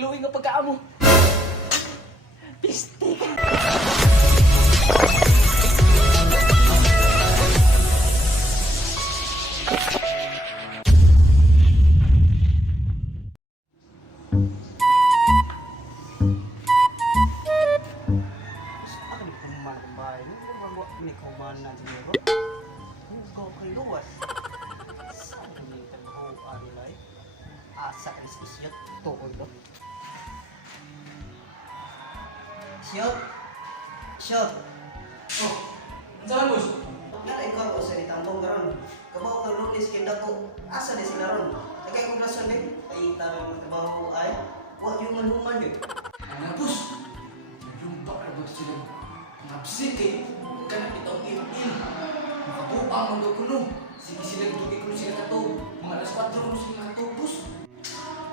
kaluwi nga pagkaamo. Piste ka. Ini kau mana sendiri? Kau keluar. Saan ni kau alay? Asa ka siya to oilo. Siya. Oh, saan bos? Ngala ikaw sa itambong karon. Kabaw ka lunes kay dako. Asa di sila ron? Kay kung rason din, kay tayo trabaho ay wa yung manhuman din. Ano bos? Naglumpa ka ba sila? Napsit eh. Kana itong il-il. Makabuang ang kuno. Sige sila dugi kuno sila kato. Mga alas 4 kuno sila kato bos.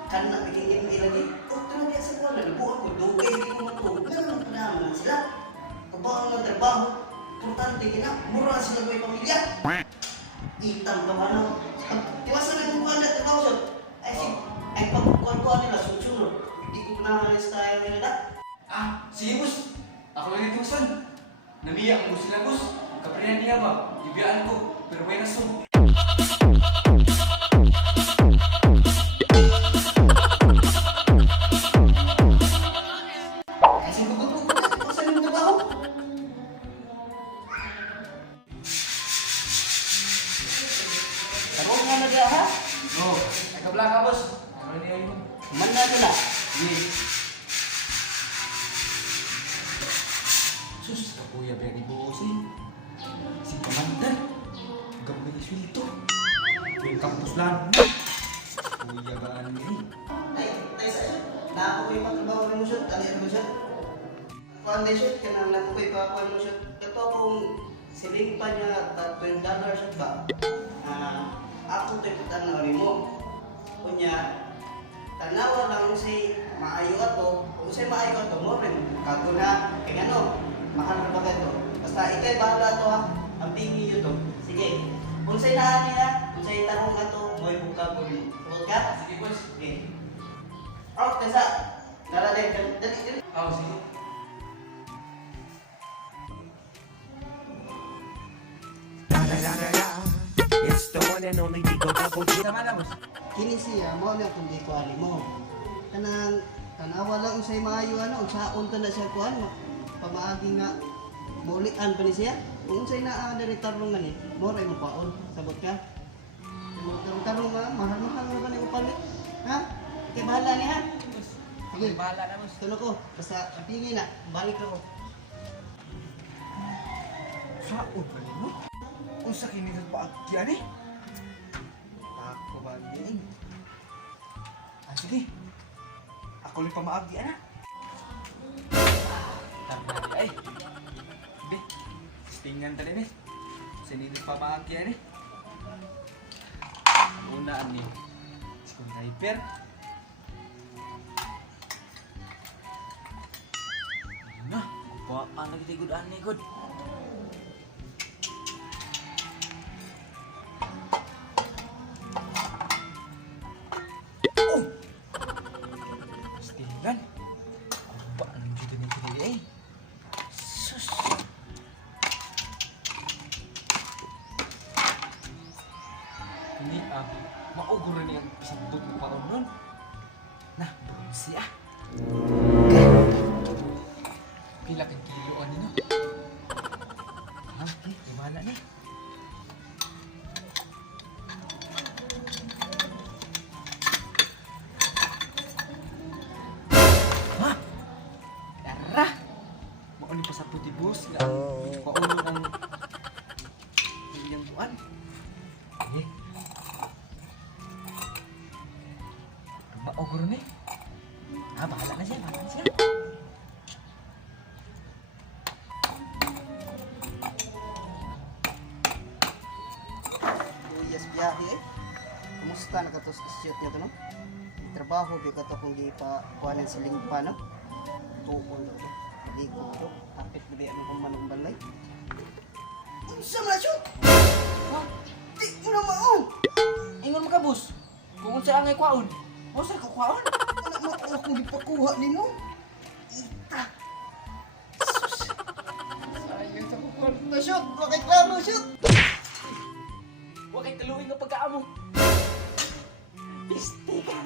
Kana bigyan mo ilagi. Oh, tulo diya sa kuno. Buwan ko dugay di ko matug. Ganun pa naman sila. Kabaw ang trabaho. Importante kina mura sila may pamilya. Itang kamano. Tiwasan na yung buwan na trabaho siya. Ay pagkukuhan nila sunod. Hindi ko panahan yung style nila na. Ah, sige bos. Ako lang itong son. Namiyak mo sila bos. Kapriyan niya ba? Ibiyaan ko. Pero may naso. Ay sinugot na ito sa yung trabaho. Tarong nga na dyan ha? Oo. Ay kabla ka bos. Ano niya yun? Man na na. Sige. Sus, kapuya biya ni bosin. Si Pamandan. Gawin ni Swilto. Yung kampus lang. Kuya gaan ni. Ay sa siya. Naako ko yung pagtrabaho ng musyon. Tali mo siya. Kuhan din siya. Kanang naako ko yung pagkakuhan mo siya. Ito akong siling pa niya $12 siya ba? Ako ito yung tanaw mo. Kunya, tanawa lang si maayo ato. Kung sa'yo maayo ato mo rin. Kago na. Kaya ano, mahal na ba ito? Basta ikay bahala to ha. Ang pingi yun to. Sige. Kung sa'yo naan niya, kung sa'yo tanong na to, mo yung buka ko rin. Tugod ka? Sige bos. Sige. Oh, tesa. Dali. Oo, sige. It's the one and only Digo Double G. Tama na bos. Kini siya, mo na kung di ko ali mo. Kanang tanawa lang sa'yo maayo ano, unsaon to na siya kuhan. Pamaagi nga, maulian pa ni siya. Kung sa'yo na tarong nga ni, mo rin mo paon. Sabot ka. Tarong nga, mahal-mahal na ba ni upalit? Ha? Okay, bahala niya ha? Sige, bahala na bos. Tulo ko, basta pingin na, balik ako. Saan ba mo? Kung sa kinitot pa agyan eh. Ako ba yun? Ah, sige. Ako rin pa maagyan na. Tama na ay. Be, stingan tali eh. Sinilip pa maagyan eh. Unaan ni screwdriver. Ayun na, kupaan lagi tayo good ani good. Stingan. Kupaan lang dito na dito eh. Sus. Ini mauguro niya ang isabot mo pa nun. Nah, bronze ah. Pila kang kilo ano no? Ha? Gimana nih? Hah? Darah? Mau ni pasaput di bus nggak? Paulo ng yang buan? Eh, mauguro nih. Ah, bahala na siya, bahala na siya. Yes, biyahe eh. Kumusta nakatos shoot niya to no? Trabaho bi ka to kung di pa kuhanin siling pa no? Tuon do to. Di ko to. Kapit na biya mo manong balay. Unsa man shoot? Ha? Di mo na maong. Ingon mo ka, bus. Kung unsa angay kwaon. Mo sa kwaon? Wala mo akong gipakuha ni mo. Ita. Sus. Sayang sa kukwarta, shoot. Bakit klaro, shoot. Huwag kay kaluwi nga pagkaamo. Piste ka.